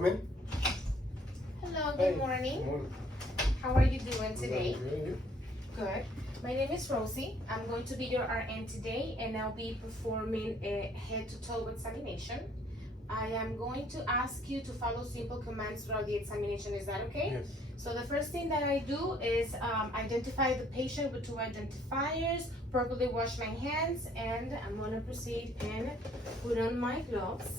Come in. Hello, Hey, good morning. Good morning. How are you doing today? Good. Good. My name is Rosie. I'm going to be your RN today and I'll be performing a head to toe examination. I am going to ask you to follow simple commands throughout the examination. Is that okay? Yes. So the first thing that I do is identify the patient with two identifiers, properly wash my hands, and I'm going to proceed and put on my gloves.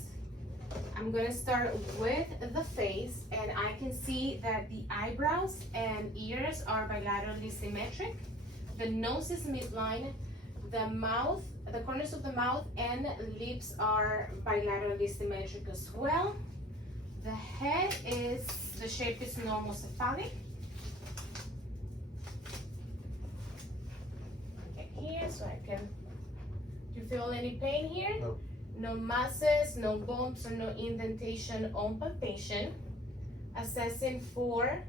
I'm going to start with the face, and I can see that the eyebrows and ears are bilaterally symmetric. The nose is midline. The mouth, the corners of the mouth and lips are bilaterally symmetric as well. The head is, the shape is normocephalic. Okay, here, so I can, do you feel any pain here? No. No masses, no bumps, or no indentation on palpation. Assessing for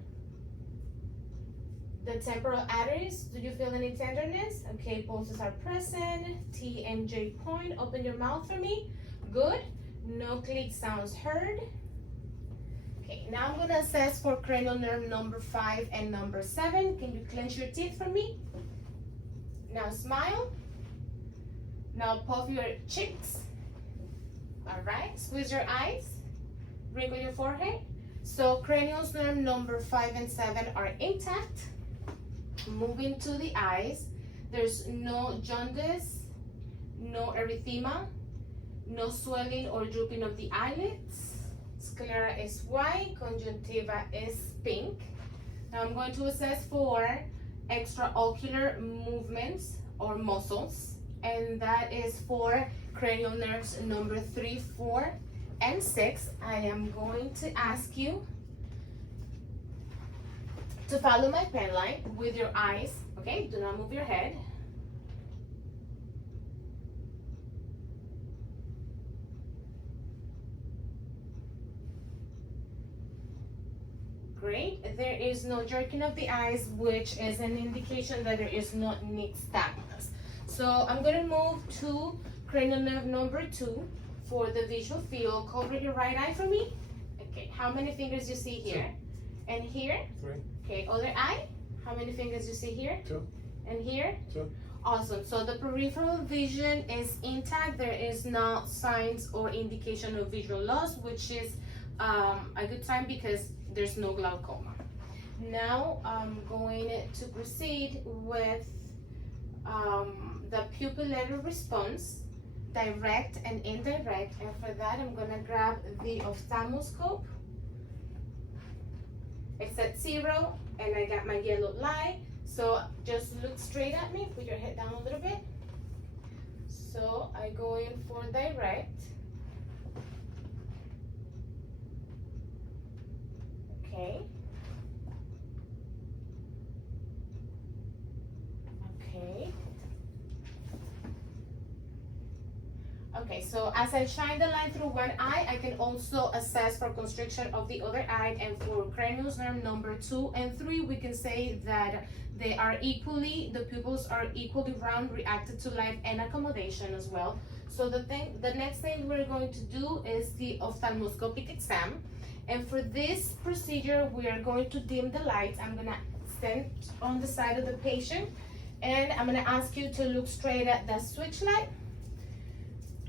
the temporal arteries. Do you feel any tenderness? Okay, pulses are present. T and J point. Open your mouth for me. Good. No click sounds heard. Okay, now I'm gonna assess for cranial nerve number 5 and number 7. Can you clench your teeth for me? Now smile. Now puff your cheeks. All right, squeeze your eyes, wrinkle your forehead. So cranial nerve number 5 and 7 are intact. Moving to the eyes, there's no jaundice, no erythema, no swelling or drooping of the eyelids. Sclera is white, conjunctiva is pink. Now I'm going to assess for extraocular movements or muscles, and that is for cranial nerves number 3, 4, and 6. I am going to ask you to follow my pen line with your eyes, okay? Do not move your head. Great, there is no jerking of the eyes, which is an indication that there is no nystagmus. So I'm gonna move to cranial nerve number 2 for the visual field. Cover your right eye for me. Okay, how many fingers you see here? 2. And here? 3. Okay, other eye. How many fingers you see here? 2. And here? 2. Awesome. So the peripheral vision is intact. There is no signs or indication of visual loss, which is a good sign because there's no glaucoma. Now I'm going to proceed with the pupillary response, direct and indirect, and for that I'm gonna grab the ophthalmoscope. It's at 0 and I got my yellow light, so just look straight at me, put your head down a little bit. So I go in for direct. Okay. Okay. Okay, so as I shine the light through one eye, I can also assess for constriction of the other eye, and for cranial nerve number 2 and 3, we can say that they are equally, the pupils are equally round, reacted to light and accommodation as well. So the next thing we're going to do is the ophthalmoscopic exam. And for this procedure, we are going to dim the lights. I'm gonna stand on the side of the patient, and I'm gonna ask you to look straight at the switch light.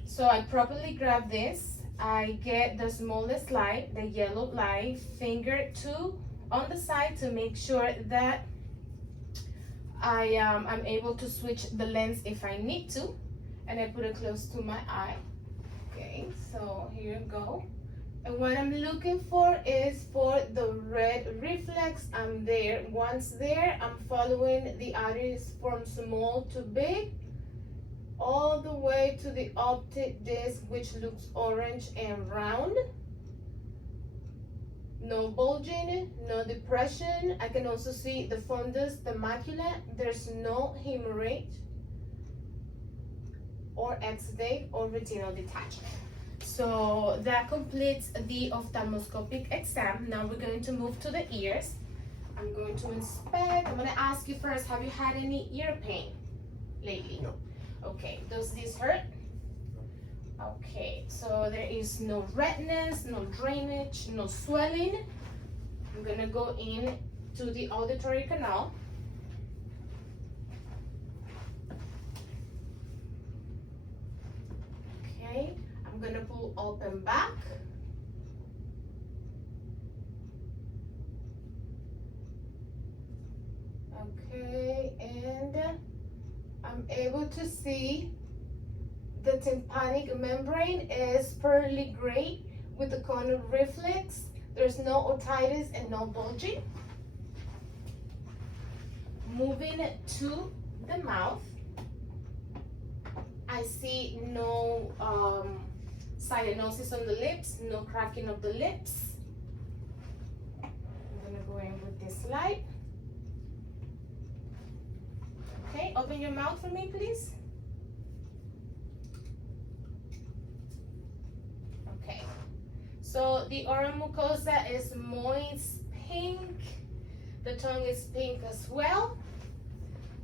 So I properly grab this. I get the smallest light, the yellow light, finger 2 on the side to make sure that I'm able to switch the lens if I need to. And I put it close to my eye. Okay, so here you go. And what I'm looking for is for the red reflex. I'm there. Once there, I'm following the arteries from small to big, all the way to the optic disc, which looks orange and round. No bulging, no depression. I can also see the fundus, the macula. There's no hemorrhage or exudate or retinal detachment. So that completes the ophthalmoscopic exam. Now we're going to move to the ears. I'm going to inspect. I'm going to ask you first, have you had any ear pain lately? No. Okay, does this hurt? Okay, so there is no redness, no drainage, no swelling. I'm gonna go in to the auditory canal. Okay, I'm gonna pull open back. Okay, and I'm able to see the tympanic membrane is pearly gray with the cone of reflex. There's no otitis and no bulging. Moving to the mouth, I see no cyanosis on the lips, no cracking of the lips. I'm gonna go in with this light. Okay, open your mouth for me, please. Okay, so the oral mucosa is moist pink. The tongue is pink as well.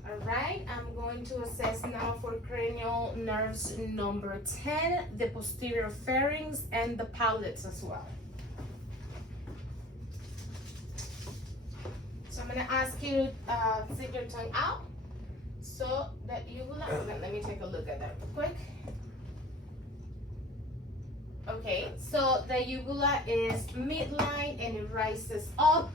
All right, I'm going to assess now for cranial nerves number 10, the posterior pharynx and the palates as well. So I'm gonna ask you to stick your tongue out. So that you will, let me take a look at that real quick. Okay, so the uvula is midline and it rises up.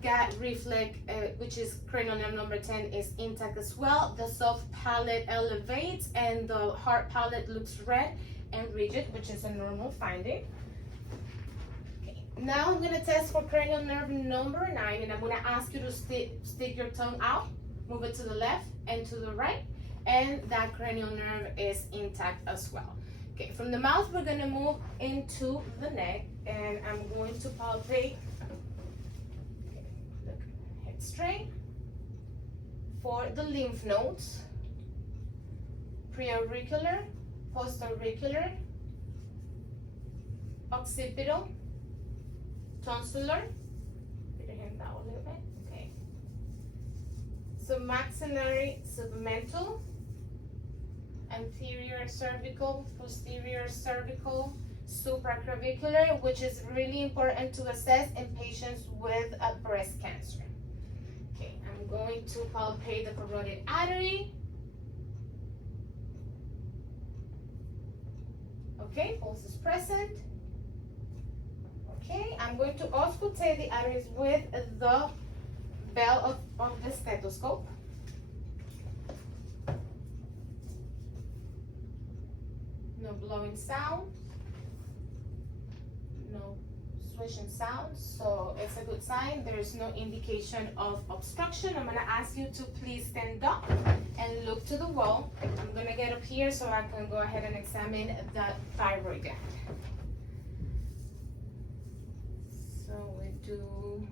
Gut reflex, which is cranial nerve number 10, is intact as well. The soft palate elevates and the hard palate looks red and rigid, which is a normal finding. Okay. Now I'm gonna test for cranial nerve number 9, and I'm gonna ask you to stick your tongue out, move it to the left and to the right, and that cranial nerve is intact as well. Okay, from the mouth, we're gonna move into the neck, and I'm going to palpate. Look, head straight. For the lymph nodes, preauricular, postauricular, occipital, tonsillar. Put your hand down a little bit. Okay. Submaxillary, submental, anterior cervical, posterior cervical, supraclavicular, which is really important to assess in patients with breast cancer. Okay, I'm going to palpate the carotid artery. Okay, pulse is present. Okay, I'm going to auscultate the arteries with the bell of the stethoscope. No blowing sound, no swishing sound, so it's a good sign. There is no indication of obstruction. I'm gonna ask you to please stand up and look to the wall. I'm gonna get up here so I can go ahead and examine the thyroid gland. So we do,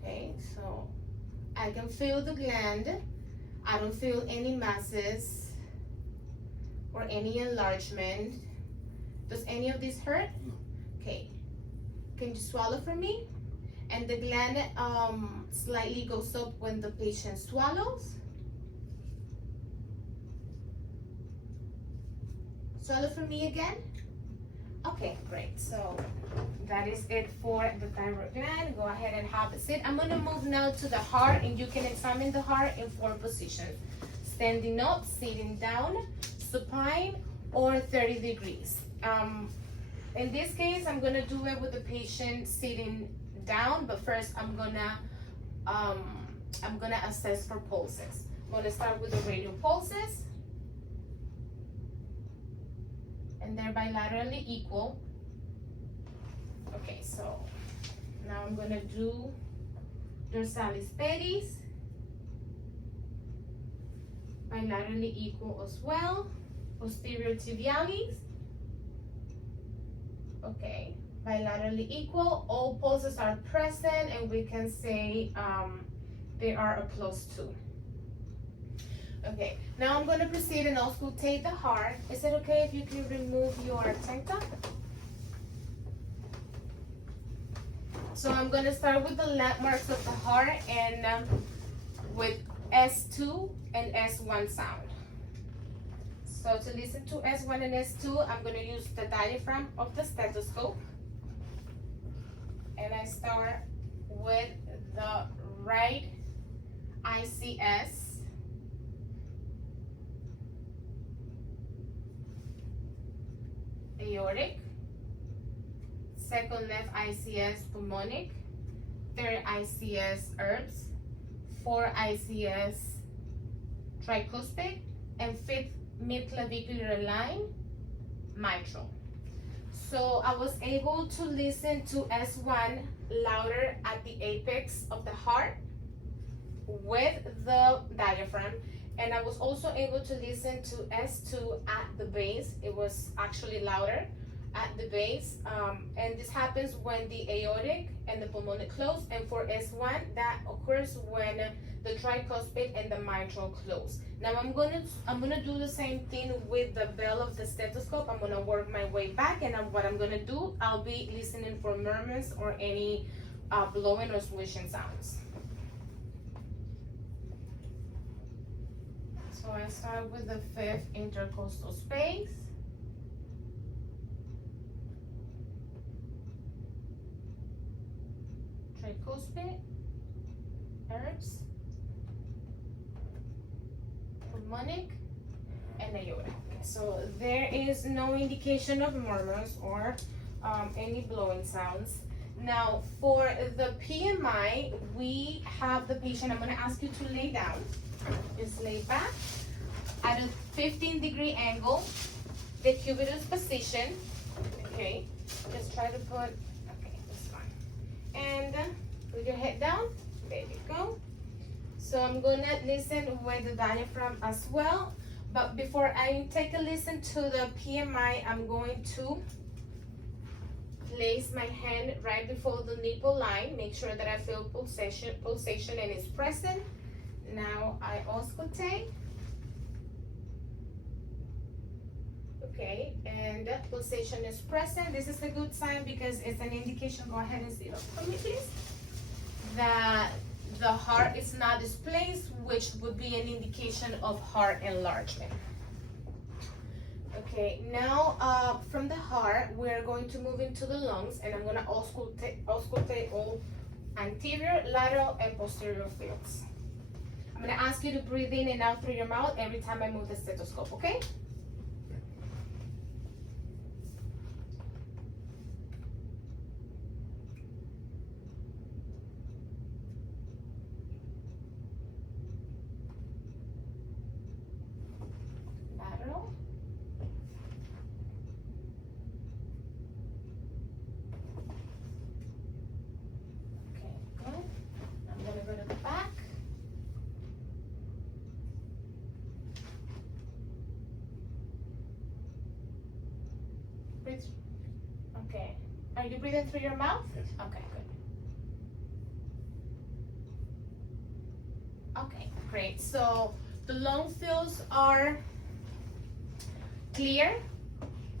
okay, so I can feel the gland. I don't feel any masses or any enlargement. Does any of this hurt? No. Okay. Can you swallow for me? And the gland slightly goes up when the patient swallows. Swallow for me again. Okay, great. So that is it for the thyroid gland. Go ahead and have a sit. I'm gonna move now to the heart, and you can examine the heart in 4 positions: standing up, sitting down, supine, or 30 degrees. In this case, I'm gonna do it with the patient sitting down, but first I'm gonna assess for pulses. I'm gonna start with the radial pulses, and they're bilaterally equal. Okay, so now I'm gonna do dorsalis pedis, bilaterally equal as well. Posterior tibialis, okay, bilaterally equal. All pulses are present, and we can say they are a +2. Okay, now I'm going to proceed and auscultate the heart. Is it okay if you can remove your tank top? So I'm going to start with the landmarks of the heart, and with S2 and S1 sound. So to listen to S1 and S2, I'm going to use the diaphragm of the stethoscope. And I start with the right ICS. Aortic. Second left ICS pulmonic. Third ICS herbs. Fourth ICS tricuspid. And fifth mid-clavicular line mitral. So I was able to listen to S1 louder at the apex of the heart with the diaphragm, and I was also able to listen to S2 at the base. It was actually louder at the base, and this happens when the aortic and the pulmonic close, and for S1 that occurs when the tricuspid and the mitral close. Now I'm gonna do the same thing with the bell of the stethoscope. I'm gonna work my way back, and what I'm gonna do, I'll be listening for murmurs or any blowing or swishing sounds. So I start with the fifth intercostal space. Tricuspid, herbs, pulmonic, and aortic. So there is no indication of murmurs or any blowing sounds. Now for the PMI, we have the patient, I'm gonna ask you to lay down. Just lay back at a 15-degree angle, decubitus position. Okay, just try to put, okay, that's fine. And put your head down, there you go. So I'm gonna listen with the diaphragm as well, but before I take a listen to the PMI, I'm going to place my hand right before the nipple line, make sure that I feel pulsation and it's present. Now I auscultate. Okay, and that pulsation is present. This is a good sign because it's an indication, go ahead and sit up for me please, that the heart is not displaced, which would be an indication of heart enlargement. Okay, now from the heart, we're going to move into the lungs, and I'm going to auscultate all anterior, lateral, and posterior fields. I'm going to ask you to breathe in and out through your mouth every time I move the stethoscope, okay? Lateral. Okay, good. I'm going to go to the back. Breathe. Okay. Are you breathing through your mouth? Yes. Okay, good. Okay, great. So the lung fields are clear.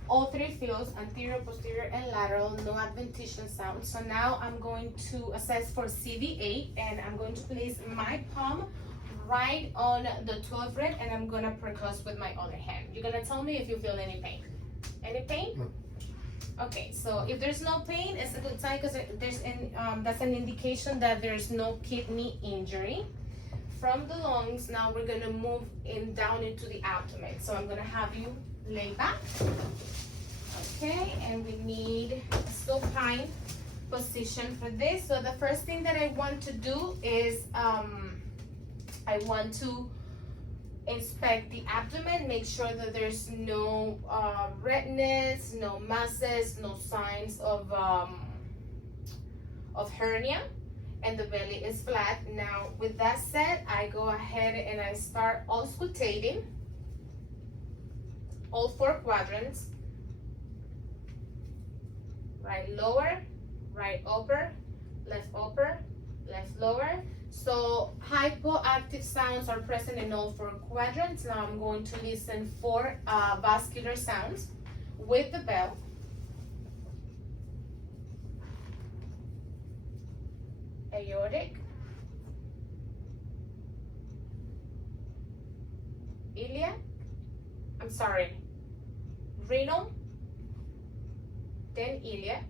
All three fields, anterior, posterior, and lateral, no adventition sound. So now I'm going to assess for CV8, and I'm going to place my palm right on the 12th rib, and I'm gonna percuss with my other hand. You're gonna tell me if you feel any pain. Any pain? No. Okay, so if there's no pain, it's a good sign because that's an indication that there's no kidney injury. From the lungs, now we're gonna move down into the abdomen. So I'm gonna have you lay back. Okay, and we need a supine position for this. So the first thing that I want to do is I want to inspect the abdomen, make sure that there's no redness, no masses, no signs of hernia, and the belly is flat. Now, with that said, I go ahead and I start auscultating all four quadrants. Right lower, right upper, left lower. So hypoactive sounds are present in all four quadrants. Now I'm going to listen for vascular sounds with the bell. Aortic, iliac, renal, then iliac,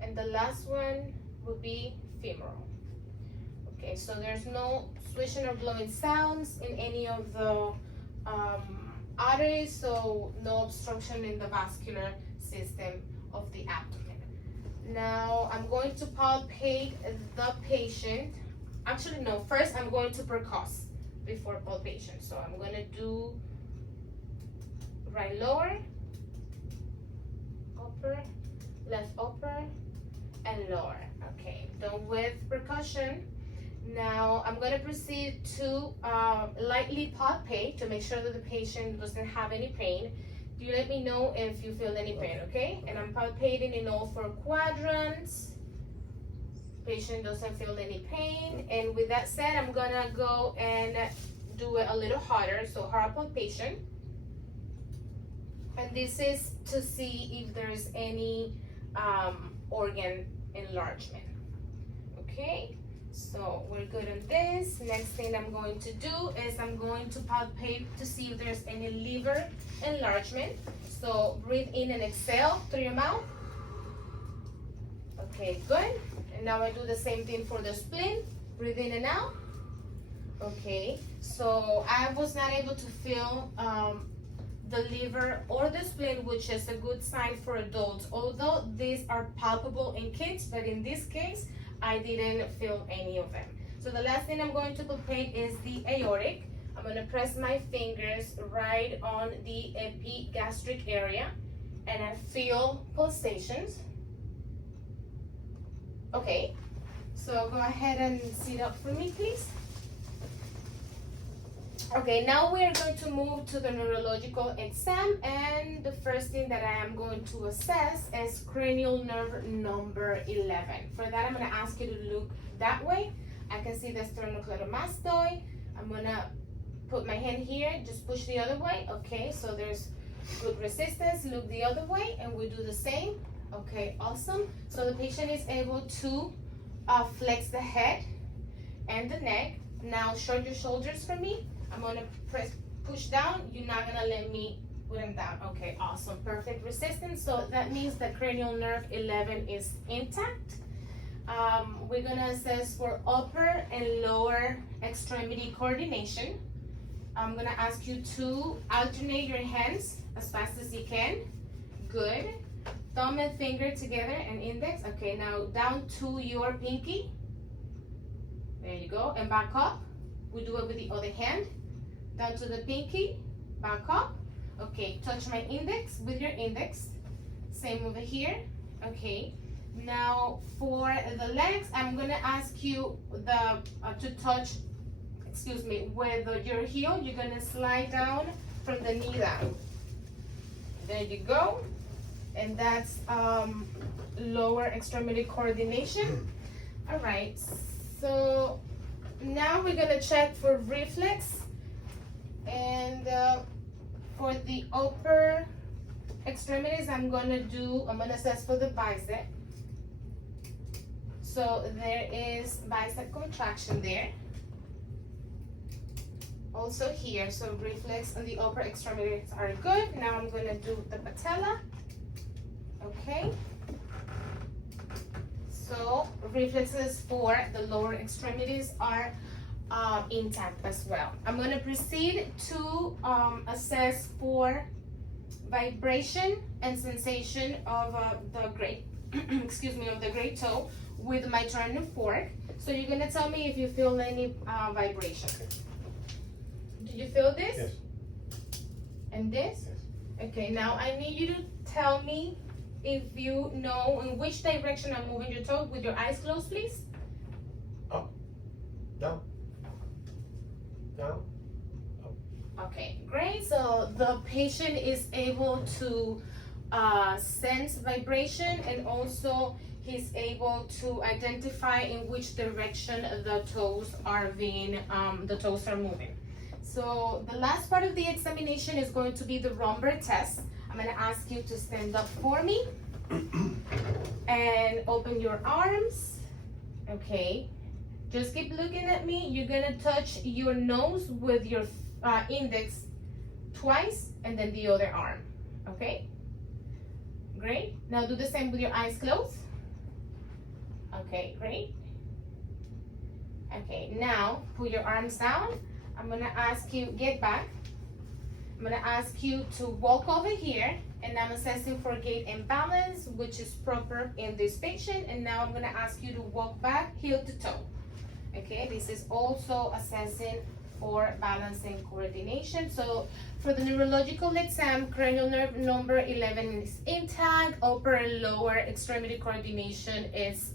and the last one will be femoral. Okay, so there's no swishing or blowing sounds in any of the arteries, so no obstruction in the vascular system of the abdomen. Now I'm going to palpate the patient. Actually, no, first I'm going to percuss before palpation. So I'm going to do right lower, upper, left upper, and lower. Okay, done with percussion. Now I'm going to proceed to lightly palpate to make sure that the patient doesn't have any pain. You let me know if you feel any pain, okay? And I'm palpating in all 4 quadrants. Patient doesn't feel any pain. And with that said, I'm gonna go and do it a little harder, so hard palpation. And this is to see if there's any organ enlargement. Okay, so we're good on this. Next thing I'm going to do is I'm going to palpate to see if there's any liver enlargement. So breathe in and exhale through your mouth. Okay, good. And now I do the same thing for the spleen. Breathe in and out. Okay, so I was not able to feel the liver or the spleen, which is a good sign for adults, although these are palpable in kids, but in this case I didn't feel any of them. So the last thing I'm going to palpate is the aortic. I'm going to press my fingers right on the epigastric area and I feel pulsations. Okay, so go ahead and sit up for me, please. Okay, now we are going to move to the neurological exam, and the first thing that I am going to assess is cranial nerve number 11. For that, I'm going to ask you to look that way. I can see the sternocleidomastoid. I'm going to put my hand here, just push the other way. Okay, so there's good resistance. Look the other way, and we do the same. Okay, awesome. So the patient is able to flex the head and the neck. Now, shrug your shoulders for me. I'm gonna push down. You're not gonna let me put him down. Okay, awesome, perfect resistance. So that means the cranial nerve 11 is intact. We're gonna assess for upper and lower extremity coordination. I'm gonna ask you to alternate your hands as fast as you can. Good. Thumb and finger together and index. Okay, now down to your pinky. There you go, and back up. We do it with the other hand. Down to the pinky, back up. Okay, touch my index with your index. Same over here. Okay, now for the legs, I'm gonna ask you to touch, with your heel. You're gonna slide down from the knee down. There you go. And that's lower extremity coordination. All right, so now we're gonna check for reflex, and for the upper extremities, I'm gonna assess for the bicep. So there is bicep contraction there. Also here, so reflex on the upper extremities are good. Now I'm gonna do the patella. Okay. So reflexes for the lower extremities are intact as well. I'm going to proceed to assess for vibration and sensation of the great of the great toe with my turning fork. So you're going to tell me if you feel any vibration. Do you feel this? Yes. And this? Yes. Okay, now I need you to tell me if you know in which direction I'm moving your toe with your eyes closed, please. Up, down, down, up. Okay, great. So the patient is able to sense vibration, and also he's able to identify in which direction the toes are moving. So the last part of the examination is going to be the Romberg test. I'm going to ask you to stand up for me and open your arms. Okay, just keep looking at me. You're going to touch your nose with your index twice, and then the other arm, okay? Great. Now do the same with your eyes closed. Okay, great. Okay, now put your arms down. I'm gonna ask you, get back. I'm gonna ask you to walk over here, and I'm assessing for gait and balance, which is proper in this patient. And now I'm gonna ask you to walk back, heel to toe. Okay, this is also assessing for balance and coordination. So for the neurological exam, cranial nerve number 11 is intact, upper and lower extremity coordination is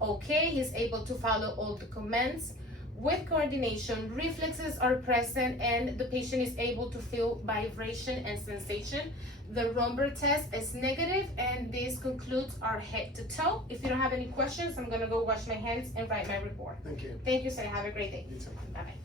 okay. He's able to follow all the commands. With coordination, reflexes are present and the patient is able to feel vibration and sensation. The Romberg test is negative, and this concludes our head to toe. If you don't have any questions, I'm gonna go wash my hands and write my report. Thank you. Thank you, sir. Have a great day. You too. Bye-bye.